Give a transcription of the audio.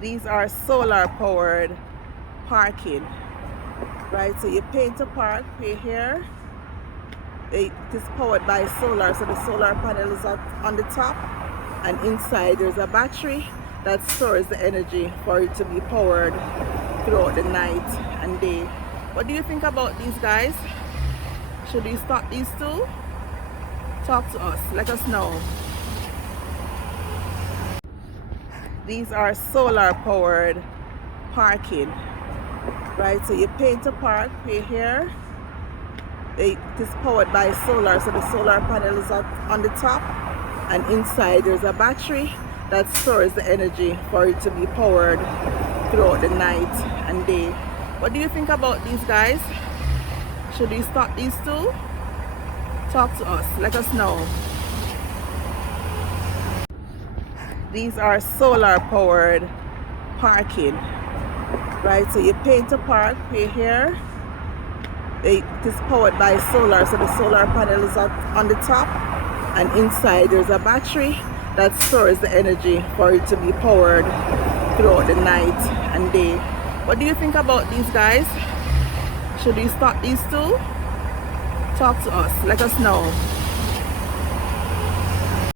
These are solar powered parking, right? So you pay to park, pay here. It is powered by solar, so the solar panel is on the top, and inside there's a battery that stores the energy for it to be powered throughout the night and day. What do you think about these guys? Should we start these two? Talk to us, let us know. These are solar powered parking, right? So you pay to park, pay here. It is powered by solar, so the solar panel is on the top, and inside there's a battery that stores the energy for it to be powered throughout the night and day. What do you think about these guys? Should we start these two? Talk to us, let us know. These are solar powered parking, right? So you pay to park, pay here. It is powered by solar, so the solar panel is on the top, and inside there's a battery that stores the energy for it to be powered throughout the night and day. What do you think about these guys? Should we start these two? Talk to us, let us know.